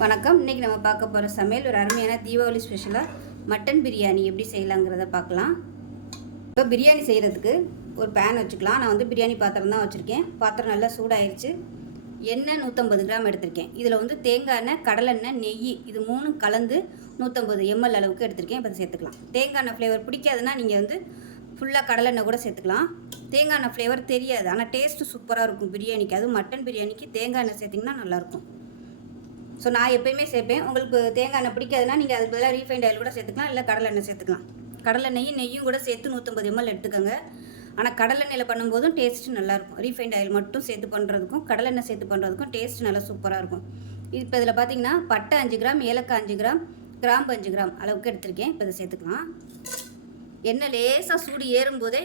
வணக்கம். இன்றைக்கி நம்ம பார்க்க போகிற சமையல் ஒரு அருமையான தீபாவளி ஸ்பெஷலாக மட்டன் பிரியாணி எப்படி செய்யலாங்கிறத பார்க்கலாம். இப்போ பிரியாணி செய்கிறதுக்கு ஒரு பேன் வச்சுக்கலாம். நான் வந்து பிரியாணி பாத்திரம் தான் வச்சுருக்கேன். பாத்திரம் நல்லா சூடாயிருச்சு. எண்ணெய் 150 கிராம் எடுத்திருக்கேன். இதில் வந்து தேங்காய் எண்ணெய், கடலெண்ணெய், நெய் இது 3 கலந்து 150 ml அளவுக்கு எடுத்திருக்கேன். இப்போ சேர்த்துக்கலாம். தேங்காய் எண்ணெய் ஃப்ளேவர் பிடிக்காதுன்னா நீங்கள் வந்து ஃபுல்லாக கடலெண்ணெய் கூட சேர்த்துக்கலாம். தேங்காய் எண்ணெய் ஃப்ளேவர் தெரியாது, ஆனால் டேஸ்ட்டு சூப்பராக இருக்கும் பிரியாணிக்கு. அதுவும் மட்டன் பிரியாணிக்கு தேங்காய் எண்ணெய் சேர்த்திங்கன்னா நல்லாயிருக்கும். ஸோ நான் எப்போயுமே சேர்ப்பேன். உங்களுக்கு தேங்காய் எண்ணெய் பிடிக்காதுன்னா நீங்கள் அதுக்கு பதிலாக ரீஃபைண்ட் ஆயில் கூட சேர்த்துக்கலாம், இல்லை கடலெண்ணெய் சேர்த்துக்கலாம். நெய்யும் கூட சேர்த்து 150 ml எடுத்துக்கோங்க. ஆனால் கடலெண்ணெயில் பண்ணும்போதும் டேஸ்ட்டு நல்லாயிருக்கும். ரீஃபைண்ட் ஆயில் மட்டும் சேர்த்து பண்ணுறதுக்கும் கடலெண்ணெய் சேர்த்து பண்ணுறதுக்கும் டேஸ்ட்டு நல்லா சூப்பராக இருக்கும். இப்போ இதில் பார்த்தீங்கன்னா பட்டை 5 கிராம், ஏலக்காய் 5 கிராம், கிராம்பு 5 கிராம் அளவுக்கு எடுத்திருக்கேன். இப்போ இதை சேர்த்துக்கலாம். எண்ணெய் லேசாக சூடு ஏறும்போதே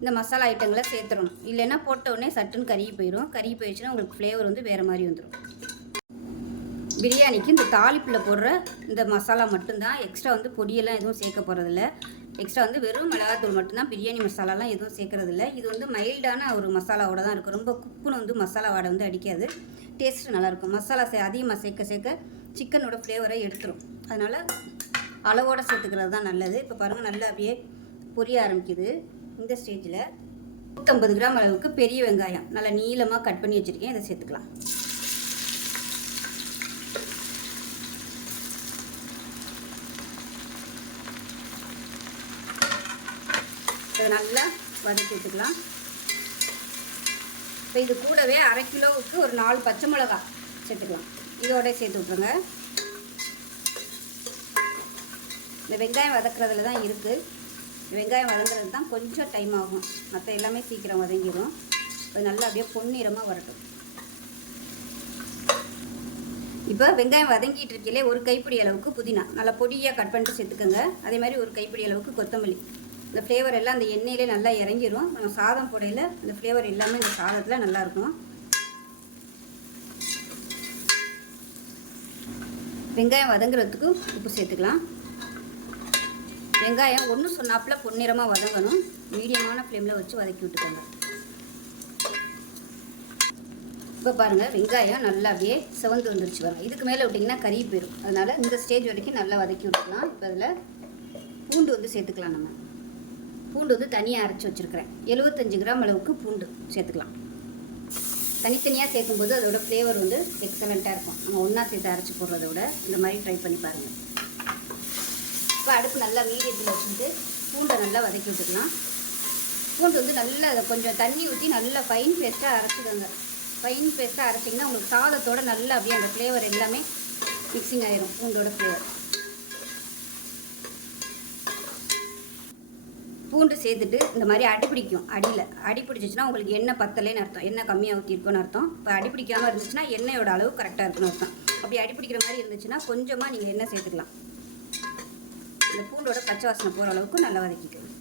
இந்த மசாலா ஐட்டங்களை சேர்த்துடணும். இல்லைன்னா போட்ட உடனே சட்டுன்னு கருகி போயிடும். கருகி போயிடுச்சுன்னா உங்களுக்கு ஃப்ளேவர் வந்து வேறு மாதிரி வந்துடும். பிரியாணிக்கு இந்த தாளிப்பில் போடுற இந்த மசாலா மட்டும்தான். எக்ஸ்ட்ரா வந்து பொடியெல்லாம் எதுவும் சேர்க்க போகிறதில்ல. எக்ஸ்ட்ரா வந்து வெறும் மிளகாத்தூள் மட்டும்தான். பிரியாணி மசாலாலாம் எதுவும் சேர்க்குறதில்ல. இது வந்து மைல்டான ஒரு மசாலாவோட தான் இருக்கும். ரொம்ப குப்புன்னு வந்து மசாலா வாடை வந்து அடிக்காது. டேஸ்ட்டு நல்லாயிருக்கும். மசாலா அதிகமாக சேர்க்க சிக்கனோட ஃப்ளேவரை எடுத்துரும். அதனால் அளவோடு சேர்த்துக்கிறது தான் நல்லது. இப்போ பாருங்கள், நல்லா அப்படியே பொரிய ஆரம்பிக்குது. இந்த ஸ்டேஜில் 150 கிராம் அளவுக்கு பெரிய வெங்காயம் நல்லா நீளமாக கட் பண்ணி வச்சுருக்கேன். இதை சேர்த்துக்கலாம். இதை நல்லா வதக்கி விட்டுக்கலாம். இப்போ இது கூடவே 1/2 கிலோவுக்கு ஒரு 4 பச்சை மிளகா சேர்த்துக்கலாம். இதோட சேர்த்து விட்ருங்க. இந்த வெங்காயம் வதக்குறதுல தான் இருக்குது. வெங்காயம் வதங்குறது தான் கொஞ்சம் டைம் ஆகும். மற்ற எல்லாமே சீக்கிரம் வதங்கிடும். அது நல்லா அப்படியே பொன்னிறமாக வரட்டும். இப்போ வெங்காயம் வதங்கிட்டு இருக்கையிலே ஒரு கைப்பிடி அளவுக்கு புதினா நல்லா பொடியாக கட் பண்ணிட்டு சேர்த்துக்கோங்க. அதே மாதிரி ஒரு கைப்பிடி அளவுக்கு கொத்தமல்லி. இந்த ஃப்ளேவர் எல்லாம் அந்த எண்ணெயிலே நல்லா இறங்கிடும். நம்ம சாதம் போடையில் இந்த ஃப்ளேவர் எல்லாமே இந்த சாதத்தில் நல்லாயிருக்கும். வெங்காயம் வதங்குறதுக்கு உப்பு சேர்த்துக்கலாம். வெங்காயம் ஒன்று சொன்னாப்பில் பொன்னிறமாக வதங்கணும். மீடியமான ஃப்ளேமில் வச்சு வதக்கி விட்டுக்கோங்க. இப்போ பாருங்கள், வெங்காயம் நல்லா அப்படியே சிவந்து வந்துருச்சு. வரும் இதுக்கு மேலே விட்டிங்கன்னா கறி போயிடும். அதனால் இந்த ஸ்டேஜ் வரைக்கும் நல்லா வதக்கி விட்டுக்கலாம். இப்போ அதில் பூண்டு வந்து சேர்த்துக்கலாம். நம்ம பூண்டு வந்து தனியாக அரைச்சி வச்சுருக்கிறேன். 75 கிராம் அளவுக்கு பூண்டு சேர்த்துக்கலாம். தனித்தனியாக சேர்க்கும்போது அதோட ஃப்ளேவர் வந்து எக்ஸலண்ட்டாக இருக்கும். நம்ம ஒன்றா சேர்த்து அரைச்சி போடுறத விட இந்த மாதிரி ட்ரை பண்ணி பாருங்கள். இப்போ அடுப்பு நல்லா மீடியத்தில் வச்சுட்டு பூண்டை நல்லா வதக்கி விட்டுக்கலாம். பூண்டு வந்து நல்லா அதை கொஞ்சம் தண்ணி ஊற்றி நல்லா ஃபைன் பேஸ்ட்டாக அரைச்சிடுங்க. ஃபைன் பேஸ்ட்டாக அரைச்சிங்கன்னா உங்களுக்கு சாதத்தோடு நல்லா அப்படியே அந்த ஃப்ளேவர் எல்லாமே மிக்சிங் ஆகிடும். பூண்டோட ஃப்ளேவர் பூண்டு சேர்த்துட்டு இந்த மாதிரி அடிப்பிடிக்கும். அடி பிடிச்சிச்சுன்னா உங்களுக்கு எண்ணெய் பத்தலைன்னு அர்த்தம். எண்ணெய் கம்மியாக ஊற்றிருக்கோன்னு அர்த்தம். இப்போ அடிப்பிடிக்காமல் இருந்துச்சுன்னா எண்ணெயோட அளவு கரெக்டாக இருக்குன்னு அர்த்தம். அப்படி அடிப்பிடிக்கிற மாதிரி இருந்துச்சுன்னா கொஞ்சமாக நீங்கள் எண்ணெய் சேர்த்துக்கலாம். இந்த பூண்டோட பச்சை வாசனை போகிற அளவுக்கு நல்லா வதக்கிக்கலாம்.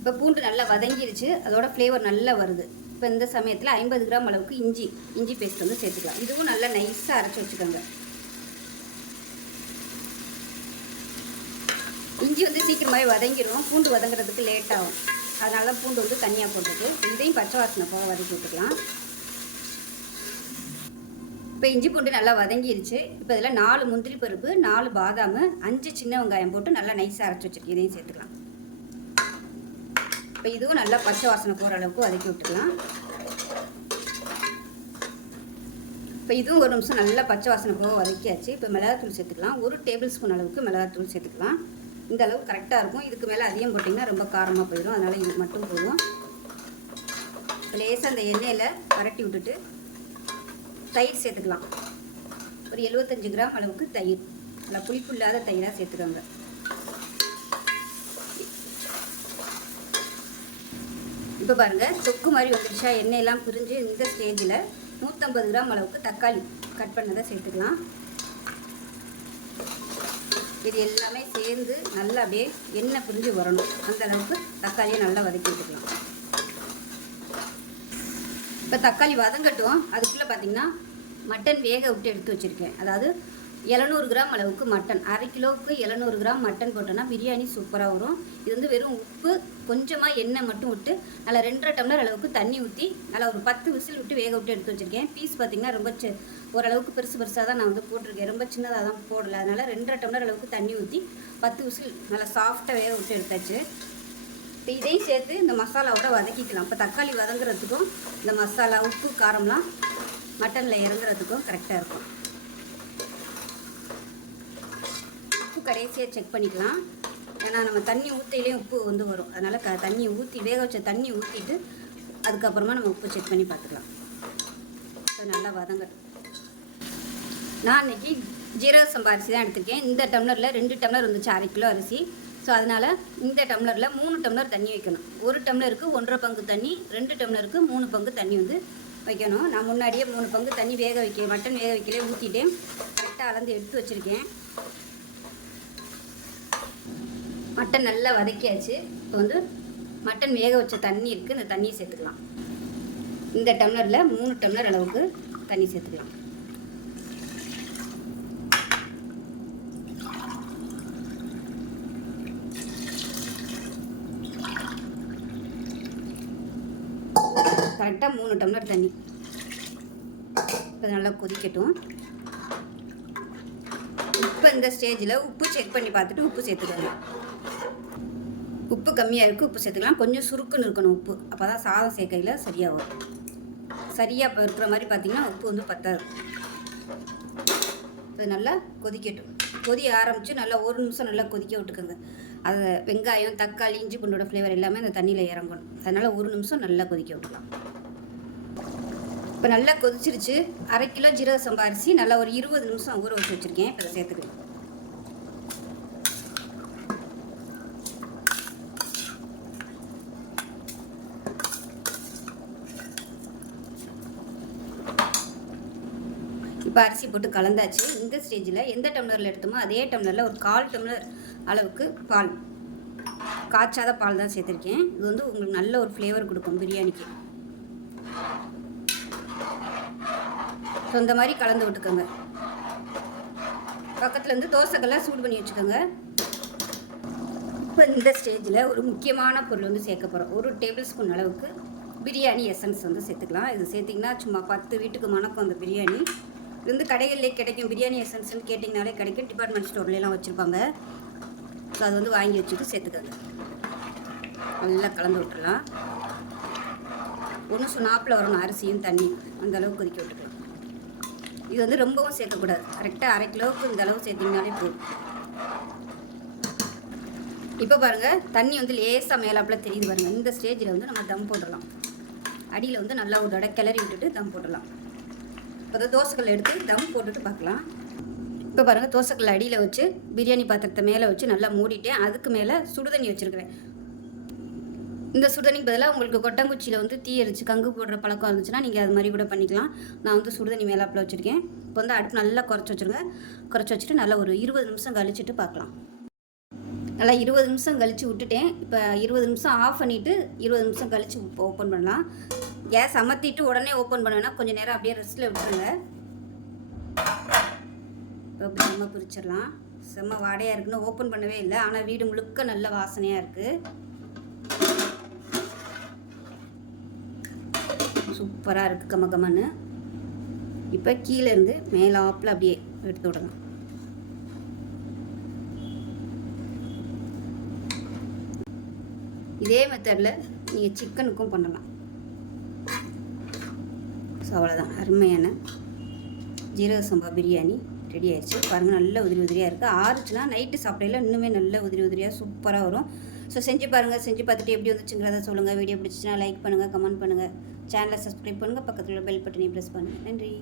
இப்போ பூண்டு நல்லா வதங்கிருச்சு. அதோட ஃப்ளேவர் நல்லா வருது. இப்போ இந்த சமயத்தில் 50 கிராம் அளவுக்கு இஞ்சி பேஸ்ட் வந்து சேர்த்துக்கலாம். இதுவும் நல்லா நைஸாக அரைச்சி வச்சுக்கோங்க. இஞ்சி வந்து சீக்கிரமாகவே வதங்கிடும். பூண்டு வதங்குறதுக்கு லேட் ஆகும். அதனால தான் பூண்டு வந்து தனியாக போட்டுட்டு இதையும் பச்சை வாசனை போக வதக்கி விட்டுக்கலாம். இப்போ இஞ்சி பூண்டு நல்லா வதங்கிருச்சு. இப்போ இதில் 4 முந்திரி பருப்பு, 4 பாதாம், 5 சின்ன வெங்காயம் போட்டு நல்லா நைஸாக அரைச்சி வச்சுருக்கேன். இதையும் சேர்த்துக்கலாம். இப்போ இதுவும் நல்லா பச்சை வாசனை போகிற அளவுக்கு வதக்கி விட்டுக்கலாம். இப்போ இதுவும் ஒரு நிமிஷம் நல்லா பச்சை வாசனை போக வதக்கியாச்சு. இப்போ மிளகாத்தூள் சேர்த்துக்கலாம். 1 டேபிள் ஸ்பூன் அளவுக்கு மிளகாத்தூள் சேர்த்துக்கலாம். இந்த அளவு கரெக்டாக இருக்கும். இதுக்கு மேலே அதிகம் போட்டிங்கன்னா ரொம்ப காரமாக போயிடும். அதனால் இது மட்டும் போதும். லேசாக அந்த எண்ணெயில் பரட்டி விட்டுட்டு தயிர் சேர்த்துக்கலாம். ஒரு 75 கிராம் அளவுக்கு தயிர் நல்லா புளிப்பு இல்லாத தயிராக சேர்த்துக்கோங்க. இப்போ பாருங்கள், தொக்கு மாதிரி வந்துடுச்சா, எண்ணெயெல்லாம் பிரிஞ்சு. இந்த ஸ்டேஜில் 150 கிராம் அளவுக்கு தக்காளி கட் பண்ணதை சேர்த்துக்கலாம். இது எல்லாமே சேர்ந்து நல்லா அப்படியே எண்ணெய் பிரிஞ்சு வரணும். அந்த அளவுக்கு தக்காளியை நல்லா வதக்கி விட்டுக்கலாம். இப்போ தக்காளி வதங்கட்டும். அதுக்குள்ளே பார்த்திங்கன்னா மட்டன் வேக விட்டு எடுத்து வச்சுருக்கேன். அதாவது 700 கிராம் அளவுக்கு மட்டன், 1/2 கிலோவுக்கு 700 கிராம் மட்டன் போட்டோன்னா பிரியாணி சூப்பராக வரும். இது வந்து வெறும் உப்பு கொஞ்சமாக எண்ணெய் மட்டும் விட்டு நல்லா 2.5 டம்ளர் அளவுக்கு தண்ணி ஊற்றி நல்லா ஒரு 10 விசில் விட்டு வேக விட்டு எடுத்து வச்சுருக்கேன். பீஸ் பார்த்திங்கன்னா ரொம்ப ஓரளவுக்கு பெருசாக தான் நான் வந்து போட்டிருக்கேன், ரொம்ப சின்னதாக தான் போடலை. அதனால் 2.5 டம்ளர் அளவுக்கு தண்ணி ஊற்றி 10 விசில் நல்லா சாஃப்டாக வேக விட்டு எடுத்தாச்சு. இப்போ இதையும் சேர்த்து இந்த மசாலாவோட வதக்கிக்கலாம். இப்போ தக்காளி வதங்குறதுக்கும் இந்த மசாலா உப்பு காரம்லாம் மட்டனில் இறங்குறதுக்கும் கரெக்டாக இருக்கும். உப்பு கடைசியாக செக் பண்ணிக்கலாம், ஏன்னா நம்ம தண்ணி ஊற்றிலையும் உப்பு வந்து வரும். அதனால் தண்ணி ஊற்றி வேக வச்ச தண்ணி ஊற்றிட்டு அதுக்கப்புறமா நம்ம உப்பு செக் பண்ணி பார்த்துக்கலாம். இப்போ நல்லா வதங்கட்டும். நான் இன்றைக்கி ஜீரக சம்பா அரிசி தான் எடுத்திருக்கேன். இந்த டம்ளரில் 2 டம்ளர் வந்துச்சு 1/2 கிலோ அரிசி. ஸோ அதனால் இந்த டம்ளரில் 3 டம்ளர் தண்ணி வைக்கணும். 1 டம்ளருக்கு 1.5 பங்கு தண்ணி, 2 டம்ளருக்கு 3 பங்கு தண்ணி வந்து வைக்கணும். நான் முன்னாடியே 3 பங்கு தண்ணி மட்டன் வேக வைக்கலே ஊற்றிட்டேன். கரெக்டாக அளந்து எடுத்து வச்சுருக்கேன். மட்டன் நல்லா வதக்கியாச்சு. இப்போ வந்து மட்டன் வேக வச்ச தண்ணி இருக்குது, இந்த தண்ணியை சேர்த்துக்கலாம். இந்த டம்ளரில் 3 டம்ளர் அளவுக்கு தண்ணி சேர்த்துக்கலாம். கரெக்டாக 3 டம்ளர் தண்ணி. இப்போ நல்லா கொதிக்கட்டும். இப்போ இந்த ஸ்டேஜில் உப்பு செக் பண்ணி பார்த்துட்டு உப்பு சேர்த்துக்கலாம். உப்பு கம்மியாக இருக்குது, உப்பு சேர்த்துக்கலாம். கொஞ்சம் சுருக்குன்னு இருக்கணும் உப்பு, அப்போ தான் சாதம் சேர்க்கையில் சரியாக வரும். சரியாக இப்போ இருக்கிற மாதிரி பார்த்திங்கன்னா உப்பு வந்து பத்தாது. இது நல்லா கொதிக்கட்டும். கொதிய ஆரம்பித்து நல்லா 1 நிமிஷம் நல்லா கொதிக்க விட்டுக்கோங்க. அது வெங்காயம், தக்காளி, இஞ்சி பூண்டோட ஃப்ளேவர் எல்லாமே அந்த தண்ணியில் இறங்கணும். அதனால் 1 நிமிஷம் நல்லா கொதிக்க விட்டுக்கலாம். இப்போ நல்லா கொதிச்சிருச்சு. 1/2 கிலோ ஜீரக சம்பா அரிசி நல்லா ஒரு 20 நிமிஷம் ஊற வச்சு வச்சுருக்கேன். இப்போ அதை சேர்த்துக்கலாம். இப்போ அரிசி போட்டு கலந்தாச்சு. இந்த ஸ்டேஜில் எந்த டம்ளரில் எடுத்தோமோ அதே டம்ளரில் ஒரு 1/4 டம்ளர் அளவுக்கு பால், காய்ச்சாத பால் தான் சேர்த்துருக்கேன். இது வந்து உங்களுக்கு நல்ல ஒரு ஃப்ளேவர் கொடுக்கும் பிரியாணிக்கு. ஸோ இந்த மாதிரி கலந்து விட்டுக்கோங்க. பக்கத்துலேருந்து தோசைக்கெல்லாம் சூடு பண்ணி வச்சுக்கோங்க. இப்போ இந்த ஸ்டேஜில் ஒரு முக்கியமான பொருள் வந்து சேர்க்க போகிறோம். 1 டேபிள் ஸ்பூன் அளவுக்கு பிரியாணி எசன்ஸ் வந்து சேர்த்துக்கலாம். இது சேர்த்திங்கன்னா சும்மா 10 வீட்டுக்கு மணக்கும் அந்த பிரியாணி. இது வந்து கடைகளிலே கிடைக்கும். பிரியாணி எசன்ஸ்ன்னு கேட்டிங்கனாலே கிடைக்கும். டிபார்ட்மெண்ட் ஸ்டோர்லாம் வச்சுருப்பாங்க. ஸோ அது வந்து வாங்கி வச்சுட்டு சேர்த்துக்கோங்க. நல்லா கலந்து விட்டுடலாம். 1 சொன்னாப்பில் வரணும் அரிசியும் தண்ணி, அந்த அளவுக்கு கொதிக்க விட்டுக்கலாம். இது வந்து ரொம்பவும் சேர்க்கக்கூடாது. கரெக்டாக 1/2 கிலோவுக்கு இந்த அளவு சேர்த்திங்கனாலே போதும். இப்போ பாருங்கள், தண்ணி வந்து லேசாக மேலாப்பில் தெரியுது பாருங்கள். இந்த ஸ்டேஜில் வந்து நம்ம தம் போடலாம். அடியில் வந்து நல்லா ஒரு தடவை கிளறி விட்டுட்டு தம் போடலாம். இப்போ தோசைக்கல் எடுத்து தம் போட்டுட்டு பார்க்கலாம். இப்போ பாருங்கள், தோசைக்கல் அடியில் வச்சு பிரியாணி பாத்திரத்தை மேலே வச்சு நல்லா மூடிட்டேன். அதுக்கு மேலே சுடுதண்ணி வச்சுருக்கிறேன். இந்த சுடுதண்ணிக்கு பதிலாக உங்களுக்கு கொட்டாங்குச்சியில் வந்து தீ எரிச்சு கங்கு போடுற பழக்கம் இருந்துச்சுன்னா நீங்கள் அது மாதிரி கூட பண்ணிக்கலாம். நான் வந்து சுடுதண்ணி மேலாப்பில் வச்சுருக்கேன். இப்போ வந்து அடுப்பு நல்லா குறைச்சி வச்சுருங்க. குறைச்சி வச்சுட்டு நல்லா ஒரு 20 நிமிஷம் கழிச்சிட்டு பார்க்கலாம். நல்லா 20 நிமிஷம் கழித்து விட்டுட்டேன். இப்போ 20 நிமிஷம் ஆஃப் பண்ணிவிட்டு 20 நிமிஷம் கழித்து ஓப்பன் பண்ணலாம். கேஸ் அமர்த்திட்டு உடனே ஓப்பன் பண்ணுவேன்னா கொஞ்சம் நேரம் அப்படியே ரெஸ்ட்டில் விட்டுருங்க. இப்போ அப்படி செம்ம பிரிச்சிடலாம். செம்ம வாடையாக இருக்குன்னு ஓப்பன் பண்ணவே இல்லை, ஆனால் வீடு முழுக்க நல்ல வாசனையாக இருக்குது. சூப்பராக இருக்குது கமகமன்னு. இப்போ கீழேருந்து மேலாப்பில் அப்படியே எடுத்து விடலாம். இதே மெத்தடில் நீங்கள் சிக்கனுக்கும் பண்ணலாம். ஸோ அவ்வளோதான், அருமையான ஜீரக சம்பா பிரியாணி ரெடி ஆயிடுச்சு. பாருங்கள், நல்ல உதிரி உதிரியாக இருக்குது. ஆறுச்சுன்னா நைட்டு சாப்பிடையில இன்னுமே நல்ல உதிரி உதிரியாக சூப்பராக வரும். ஸோ செஞ்சு பாருங்கள். செஞ்சு பார்த்துட்டு எப்படி வந்துச்சுங்கிறத சொல்லுங்கள். வீடியோ பிடிச்சிச்சுன்னா லைக் பண்ணுங்கள், கமெண்ட் பண்ணுங்கள், சேனலை சப்ஸ்கிரைப் பண்ணுங்கள், பக்கத்தில் உள்ள பெல் பட்டனை ப்ரெஸ் பண்ணுங்கள். நன்றி.